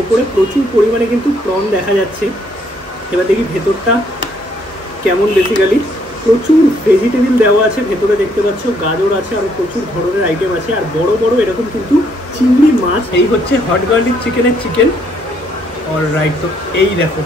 ওপরে প্রচুর পরিমাণে কিন্তু প্রন দেখা যাচ্ছে। এবার দেখি ভেতরটা কেমন। বেসিক্যালি প্রচুর ভেজিটেবল দেওয়া আছে ভেতরে, দেখতে পাচ্ছ গাজর আছে, আর প্রচুর ধরনের আইটেম আছে, আর বড় বড় এরকম কিন্তু চিংড়ি মাছ। এই হচ্ছে হট গার্লিক চিকেনের চিকেন। অলরাইট, তো এই দেখো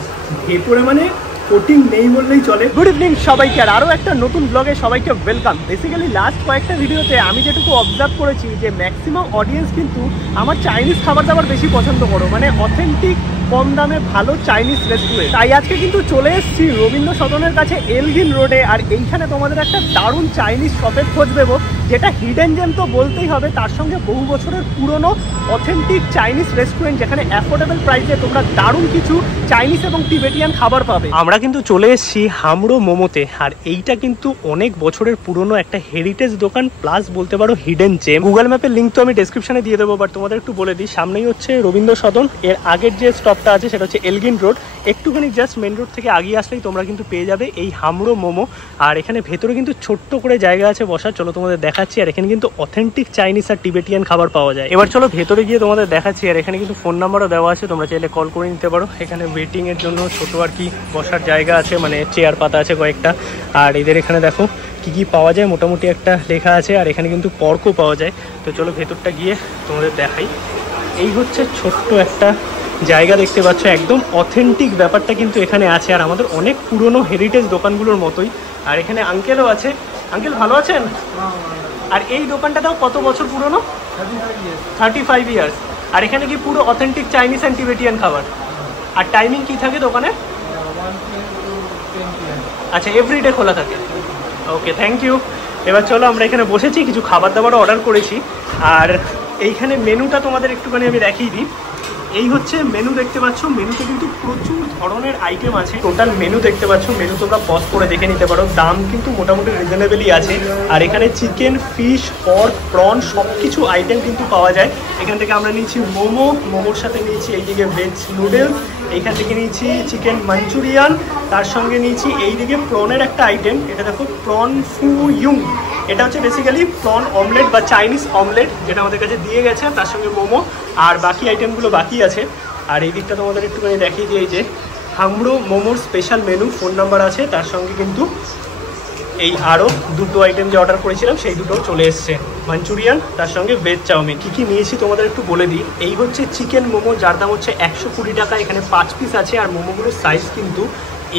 ভেতরে মানে কোটিং নেই বললেই চলে। গুড ইভিনিং সবাইকে, আর আরও একটা নতুন ব্লগে সবাইকে ওয়েলকাম। বেসিক্যালি লাস্ট কয়েকটা ভিডিওতে আমি যেটুকু অবজার্ভ করেছি যে ম্যাক্সিমাম অডিয়েন্স কিন্তু আমার চাইনিজ খাবার দাবার বেশি পছন্দ করো, মানে অথেন্টিক কম দামে ভালো চাইনিজ রেস্টুরেন্ট। তাই আজকে কিন্তু চলে এসেছি রবীন্দ্র সদনের কাছে এলগিন রোডে, আর এইখানে তোমাদের একটা দারুণ চাইনিজ শপের খোঁজ দেবো, যেটা হিডেন জেম তো বলতেই হবে, তার সঙ্গে বহু বছরের পুরনো অথেন্টিক চাইনিজ রেস্টুরেন্ট, যেখানে অ্যাফোর্ডেবল প্রাইসে তোমরা দারুণ কিছু চাইনিজ এবং টিবেটিয়ান খাবার পাবে। আমরা কিন্তু চলে এসেছি হামড়ো মোমোতে, আর এইটা কিন্তু অনেক বছরের পুরনো একটা হেরিটেজ দোকান, প্লাস বলতে পারো হিডেন জেম। গুগল ম্যাপের লিঙ্ক তো আমি ডেসক্রিপশনে দিয়ে দেবো, বাট তোমাদের একটু বলে দিই, সামনেই হচ্ছে রবীন্দ্র সদন, এর আগের যে স্টপটা আছে সেটা হচ্ছে এলগিন রোড। একটুখানি জাস্ট মেন রোড থেকে আগিয়ে আসলেই তোমরা কিন্তু পেয়ে যাবে এই হামড়ো মোমো। আর এখানে ভেতরে কিন্তু ছোট্ট করে জায়গা আছে বসার, চলো তোমাদের দেখাচ্ছি। আর এখানে কিন্তু অথেন্টিক চাইনিজ আর টিবেটিয়ান খাবার পাওয়া যায়। এবার চলো ভেতরে গিয়ে তোমাদের দেখাচ্ছি। আর এখানে কিন্তু ফোন নাম্বারও দেওয়া আছে, তোমরা চাইলে কল করে নিতে পারো। এখানে ওয়েটিং এর জন্য ছোট আর কি বসার জায়গা আছে, মানে চেয়ার পাতা আছে কয়েকটা। আর এদের এখানে দেখো কি কি পাওয়া যায় মোটামুটি একটা লেখা আছে, আর এখানে কিন্তু পর্কও পাওয়া যায়। তো চলো ভেতরটা গিয়ে তোমাদের দেখাই। এই হচ্ছে ছোট্ট একটা জায়গা, দেখতে পাচ্ছ একদম অথেন্টিক ব্যাপারটা কিন্তু এখানে আছে, আর আমাদের অনেক পুরনো হেরিটেজ দোকানগুলোর মতোই। আর এখানে আঙ্কেলও আছে। আঙ্কেল ভালো আছেন? আর এই দোকানটাটাও কত বছর পুরনো? 35 ইয়ার্স। আর এখানে কি পুরো অথেন্টিক চাইনিজ অ্যান্ড টিবেটিয়ান খাবার? আর টাইমিং কি থাকে দোকানে? আচ্ছা, এভরিডে খোলা থাকে। ওকে, থ্যাংক ইউ। এবার চলো আমরা এখানে বসেছি, কিছু খাবার দাবারও অর্ডার করেছি। আর এইখানে মেনুটা তোমাদের একটুখানি আমি দেখিয়ে দিই। এই হচ্ছে মেনু, দেখতে পাচ্ছ মেনুতে কিন্তু প্রচুর ধরনের আইটেম আছে। টোটাল মেনু দেখতে পাচ্ছ, মেনু তোমরা পজ করে দেখে নিতে পারো। দাম কিন্তু মোটামুটি রিজনেবলই আছে। আর এখানে চিকেন, ফিশ, পর্ক, প্রন সব কিছু আইটেম কিন্তু পাওয়া যায়। এখান থেকে আমরা নিয়েছি মোমো, মোমোর সাথে নিয়েছি এইদিকে ভেজ নুডলস, এইখান থেকে নিয়েছি চিকেন মাঞ্চুরিয়ান, তার সঙ্গে নিয়েছি এইদিকে প্রনের একটা আইটেম, এটা দেখো প্রন ফু ইউং। এটা হচ্ছে বেসিক্যালি প্রন অমলেট বা চাইনিজ অমলেট, যেটা আমাদের কাছে দিয়ে গেছে, তার সঙ্গে মোমো। আর বাকি আইটেমগুলো বাকি আছে। আর এই দিকটা তোমাদের একটুখানি দেখিয়ে দিই, যে হামড়ো মোমোর স্পেশাল মেনু, ফোন নাম্বার আছে, তার সঙ্গে কিন্তু এই আরও দুটো আইটেম যে অর্ডার করেছিলাম সেই দুটো চলে এসছে, মাঞ্চুরিয়ান তার সঙ্গে ভেজ চাউমিন। কী কী নিয়েছি তোমাদের একটু বলে দিই। এই হচ্ছে চিকেন মোমো, যার দাম হচ্ছে 120 টাকা। এখানে 5 পিস আছে, আর মোমোগুলোর সাইজ কিন্তু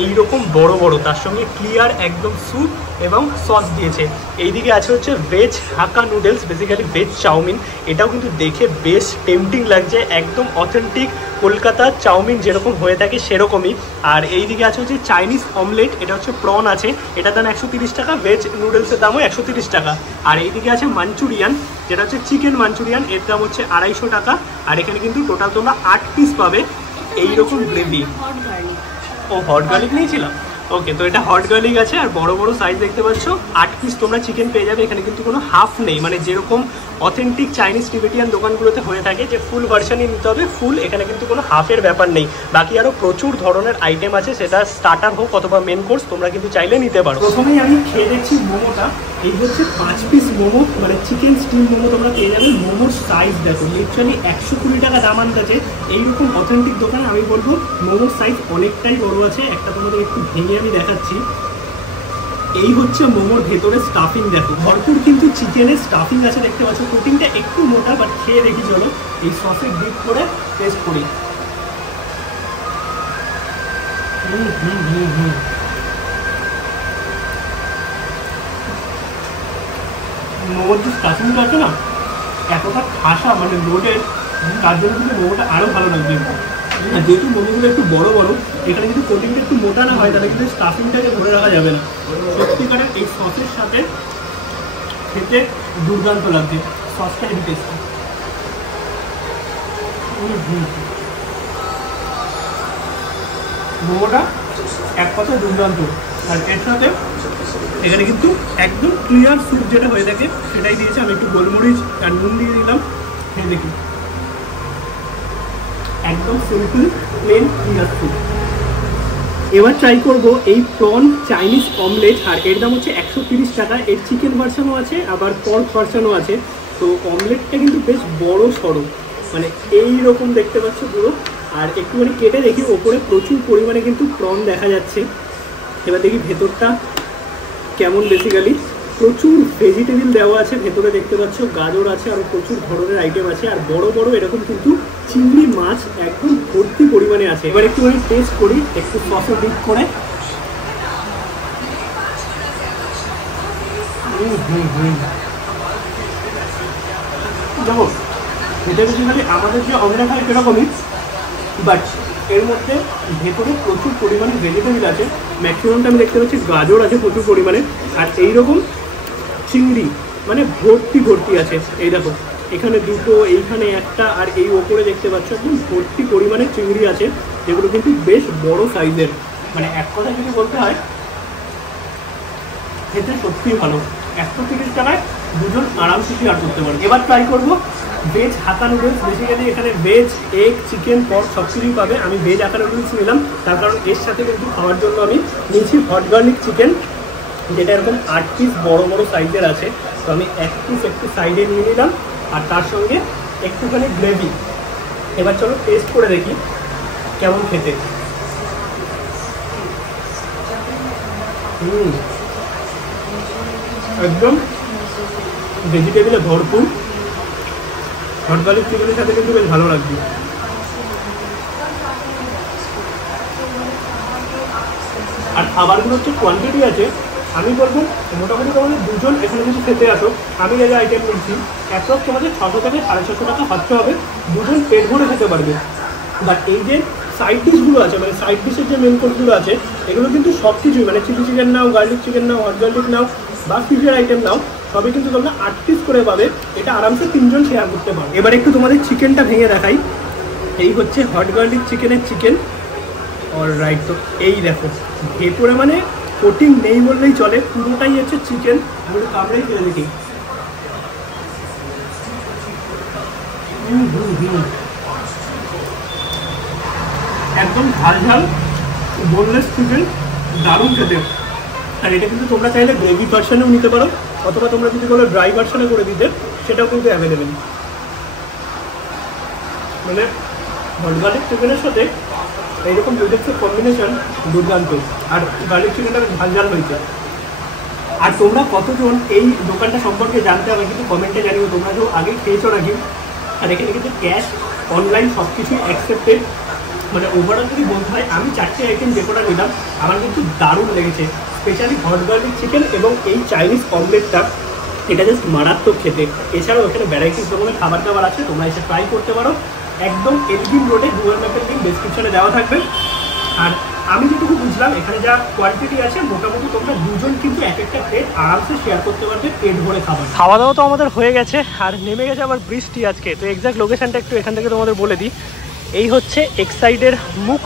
এইরকম বড় বড়, তার সঙ্গে ক্লিয়ার একদম স্যুপ এবং সস দিয়েছে। এইদিকে আছে হচ্ছে veg hakka noodles, basically veg chowmein. এটাও কিন্তু দেখে বেশ টেম্পটিং লাগছে, একদম অথেন্টিক কলকাতার চাউমিন যেরকম হয়ে থাকে সেরকমই। আর এইদিকে আছে হচ্ছে চাইনিজ অমলেট, এটা হচ্ছে প্রন আছে, এটার দাম 130 টাকা, ভেজ নুডলসের দামও 130 টাকা। আর এইদিকে আছে মাঞ্চুরিয়ান, যেটা হচ্ছে চিকেন মাঞ্চুরিয়ান, এর দাম হচ্ছে 250 টাকা। আর এখানে কিন্তু টোটাল তোমরা 8 পিস পাবে এইরকম গ্রেভি। ও হট গার্লিক নিয়েছিলাম, ওকে। তো এটা হট গার্লিক আছে, আর বড় বড় সাইজ দেখতে পাচ্ছ। 8 পিস তোমরা চিকেন পেয়ে যাবে। এখানে কিন্তু কোনো হাফ নেই, মানে যেরকম অথেন্টিক চাইনিজ টিবেটিয়ান দোকানগুলোতে হয়ে থাকে যে ফুল ভার্সানই নিতে হবে, ফুল। এখানে কিন্তু কোনো হাফের ব্যাপার নেই। বাকি আরও প্রচুর ধরনের আইটেম আছে, সেটা স্টার্টার হোক অথবা মেন কোর্স, তোমরা কিন্তু চাইলে নিতে পারো। প্রথমেই আমি খেয়ে দেখছি মোমোটা। এই হচ্ছে 5 পিস মোমো, মানে চিকেন স্টিম মোমো তোমরা পেয়ে যাবে। মোমোর সাইজ দেখো, লিটারালি 120 টাকা দাম আনতেছে। এইরকম অথেন্টিক দোকানে আমি বলবো মোমোর সাইজ অনেকটাই বড় আছে। একটা তোমাদের একটু ভেঙে আমি দেখাচ্ছি। এই হচ্ছে মোমোর ভেতরে স্টাফিং, দেখো ভরপুর কিন্তু চিকেনের স্টাফিং আছে, দেখতে পাচ্ছ। কোটিংটা একটু মোটা, বাট খেয়ে দেখি চলো। এই সসে ডিপ করে টেস্ট করি। মোমোর যে স্টাফিংটা আছে না, এতটা খাসা, মানে লোডেড, তার জন্য কিন্তু মোমোটা আরও ভালো লাগবে। আর যেহেতু মোমোগুলো একটু বড় বড়, এখানে কিন্তু কোটিংটা একটু মোটা না হয়, তাহলে কিন্তু স্টাফিংটাকে ধরে রাখা যাবে না। সত্যিকারের এই সসের সাথে খেতে দুর্দান্ত লাগছে। সসটা হেভি টেস্টি। মোমোটা এক কথায় দুর্দান্ত। আর এর সাথে এখানে কিন্তু একদম ক্লিয়ার স্যুপ যেটা হয়ে থাকে সেটাই দিয়েছে। আমি একটু গোলমরিচ আর নুন দিয়ে দিলাম, খেয়ে দেখি। একদম সিম্পল প্লেন ক্লিয়ার স্যুপ। এবার ট্রাই করব এই প্রন চাইনিজ অমলেট, আর এর দাম হচ্ছে 130 টাকা। এর চিকেন ভার্সানও আছে, আবার পর্ক ভার্সানও আছে। তো অমলেটটা কিন্তু বেশ বড় সড়ো, মানে এই রকম দেখতে পাচ্ছ পুরো। আর একটুখানি কেটে দেখি, ওপরে প্রচুর পরিমাণে কিন্তু প্রন দেখা যাচ্ছে। এবার দেখি ভেতরটা কেমন। বেসিক্যালি প্রচুর ভেজিটেবল দেওয়া আছে ভেতরে, দেখতে পাচ্ছ গাজর আছে, আরও প্রচুর ধরনের আইটেম আছে, আর বড় বড় এরকম কিন্তু চিংড়ি মাছ একদম ভর্তি পরিমাণে আছে। এবার একটুখানি টেস্ট করি, একটু সসে ডিপ করে। দেখো এটা বেসিক্যালি আমাদের যে অমরা খাই সেরকমই, বাট এর মধ্যে ভেতরে প্রচুর পরিমাণে ভেজিটেবল আছে। ম্যাক্সিমামটা আমি দেখতে পাচ্ছি গাজর আছে প্রচুর পরিমাণে, আর এইরকম চিংড়ি মানে ভর্তি ভর্তি আছে। এই দেখো এখানে দুটো, এইখানে একটা, আর এই ওপরে দেখতে পাচ্ছ একদম ভর্তি পরিমাণে চিংড়ি আছে, যেগুলো কিন্তু বেশ বড় সাইজের। মানে এক কথা যদি বলতে হয়, খেতে সত্যিই ভালো। 130 টাকায় দুজন আরামসে শেয়ার করতে পারে। এবার ট্রাই করবো ভেজ হাক্কা নুডলস। বেসিক্যালি এখানে ভেজ, এগ, চিকেন, পর্ক সব কিছুই পাবে। আমি ভেজ হাক্কা নুডলস নিলাম, তার কারণ এর সাথে কিন্তু খাওয়ার জন্য আমি নিয়েছি হট গার্লিক চিকেন, যেটা এরকম 8 পিস বড় বড় সাইজের আছে। তো আমি 1 পিস একটু সাইডে নিয়ে নিলাম, আর তার সঙ্গে একটুখানি গ্রেভি। এবার চলো টেস্ট করে দেখি কেমন খেতে। একদম ভেজিটেবলে ভরপুর। হট গার্লিক চিকেনের সাথে কিন্তু বেশ ভালো লাগবে। আর খাবারগুলো হচ্ছে কোয়ান্টিটি আছে, আমি বলবো মোটামুটি তোমাদের দুজন এখানে যদি খেতে আসো, আমি যে আইটেম নিচ্ছি অ্যাপ্রক্স তোমাদের 600 থেকে 650 টাকা খরচা হবে, দুজন পেট ভরে খেতে পারবে। বাট এই যে সাইড ডিশগুলো আছে, মানে সাইড ডিশের যে মেন কোর্সগুলো আছে, এগুলো কিন্তু সব কিছুই, মানে চিলি চিকেন নাও, গার্লিক চিকেন নাও, হট গার্লিক নাও, বা ফিশের আইটেম নাও, সবই কিন্তু তোমরা 8 পিস করে পাবে। এটা আরামসে 3 জন শেয়ার করতে পারো। এবার একটু তোমাদের চিকেনটা ভেঙে দেখাই। এই হচ্ছে হট গার্লিক চিকেনের চিকেন। অলরাইট, তো এই দেখো ভেতরে মানে কোটিং নেই বললেই চলে, পুরোটাই হচ্ছে চিকেন। আমি কামড়েই খেয়ে দেখি। একদম ঝাল ঝাল বোনলেস চিকেন, দারুণ খেতে। আর এটা কিন্তু তোমরা চাইলে গ্রেভি ভার্সনেও নিতে পারো, অথবা তোমরা যদি বলো ড্রাই ভার্সনে করে দিতে, সেটাও কিন্তু অ্যাভেলেবেল। মানে হট গার্লিক চিকেনের সাথে এইরকম দুধের কম্বিনেশন দুর্দান্ত। আর গার্লিক চিকেনটা ঝাল ঝাল হয়েছে। আর তোমরা কতজন এই দোকানটা সম্পর্কে জানতে হবে কিন্তু কমেন্টে জানিও, তোমরা কেউ আগে খেয়েছো নাকি। আর এখানে কিন্তু ক্যাশ, অনলাইন সব কিছুই অ্যাকসেপ্টেড। মানে ওভারঅল যদি বলতে হয়, আমি 4টে আইটেম যে কটা নিলাম আমার কিন্তু দারুণ লেগেছে। স্পেশালি হট গার্লিক চিকেন এবং এই চাইনিজ অমলেটটা, এটা জাস্ট মারাত্মক খেতে। এছাড়াও এখানে ভ্যারাইটিস রকমের খাবার দাবার আছে, তোমরা এসে ট্রাই করতে পারো। একদম এলগিন রোডে গুগল ম্যাপের লিঙ্ক ডেসক্রিপশনে দেওয়া থাকবে। আর আমি যেটুকু বুঝলাম এখানে যা কোয়ান্টিটি আছে, মোটামুটি তোমরা দুজন কিন্তু এক একটা প্লেট আরামসে শেয়ার করতে পারবে পেট ভরে খাবার। খাওয়া দাওয়া তো আমাদের হয়ে গেছে, আর নেমে গেছে আবার বৃষ্টি আজকে। তো এক্স্যাক্ট লোকেশনটা একটু এখান থেকে তোমাদের বলে দিই। এই হচ্ছে এক্সাইডের মুখ,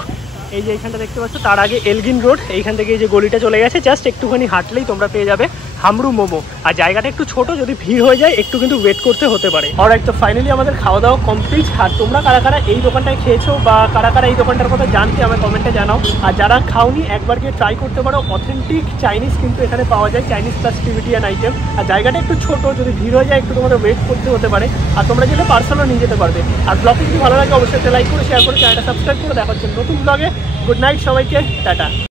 এই যে এইখানটা দেখতে পাচ্ছ, তার আগে এলগিন রোড। এইখান থেকে এই যে গলিটা চলে গেছে, জাস্ট একটুখানি হাঁটলেই তোমরা পেয়ে যাবে হামরু মোমো। আর জায়গাটা একটু ছোট, যদি ভিড় হয়ে যায় একটু কিন্তু ওয়েট করতে হতে পারে। অলরাইট, তো ফাইনালি আমাদের খাওয়া দাওয়া কমপ্লিট। আর তোমরা কারা কারা এই দোকানটায় খেয়েছো বা কারা কারা এই দোকানটার কথা জানতে আমার কমেন্টে জানাও। আর যারা খাওনি একবার গিয়ে ট্রাই করতে পারো। অথেন্টিক চাইনিজ কিন্তু এখানে পাওয়া যায়, চাইনিজ প্লাস টিবেটিয়ান আইটেম। আর জায়গাটা একটু ছোট, যদি ভিড় হয়ে যায় একটু তোমাদের ওয়েট করতে হতে পারে। আর তোমরা যেটা পার্সেলও নিয়ে যেতে পারবে। আর ব্লগটি যদি ভালো লাগে অবশ্যই একটা লাইক করে শেয়ার করে চ্যানেলটা সাবস্ক্রাইব করে। দেখা হচ্ছে নতুন ব্লগে। গুড নাইট সবাইকে, টাটা।